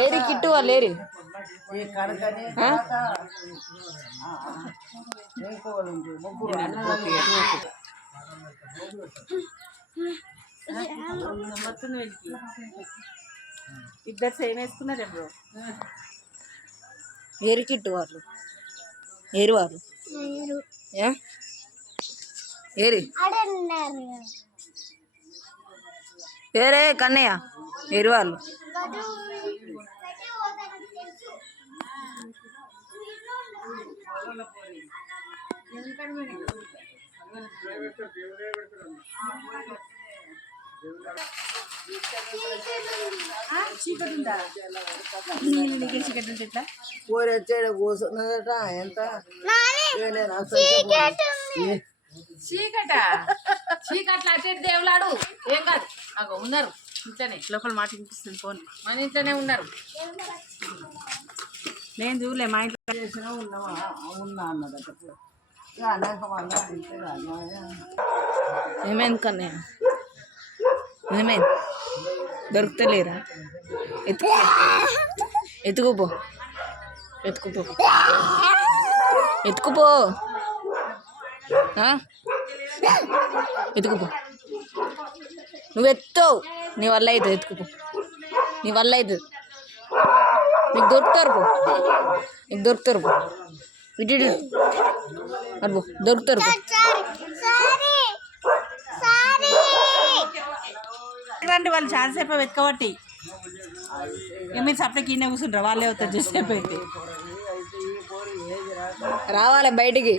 ఏరి kit వాళ్ళు ఏరి ఇద్దరు same వేసుకున్నారు బ్రో. ఏరి కిట్టు వాళ్ళు ఏరు వాళ్ళు ఏరి ఏరే కన్నయ్య ఏరు వాళ్ళు చీకటి ఉందా? చీకటి ఉంటే ఎట్లా? ఊరు వచ్చాడు కూర్చున్నదట ఎంత చీకట చీకట్లా అటు దేవులాడు ఏం కాదు. అగో ఉన్నారు ఇంట్లోనే. లోపల మాట వినిపిస్తుంది. ఫోన్ మన ఇంట్లోనే ఉన్నారు. నేను చూడలే మా ఇంట్లో చేసినా ఉన్నా అన్నదట. ఏమైంది కన్నయ్య? ఏమైంది? దొరుకుతలేరా? ఎత్తుకుపో ఎత్తుకుపో ఎత్తుకుపో ఎత్తుకుపో. నువ్వు ఎత్తావు, నీ వల్ల అవుతుంది. ఎత్తుకుపో, నీ వల్ల అవుతుంది. నీకు దొరుకుతారు పో, నీకు దొరుకుతారు పో. ఇటు అబ్బో దొరుకుతారు పో. వాళ్ళు చాలా సేపు వెతకబట్టి మీరు సపరేట్ ఈయన కూర్చుంటారు. వాళ్ళే అవుతారు చూసేపు అయితే. రావాలి బయటికి.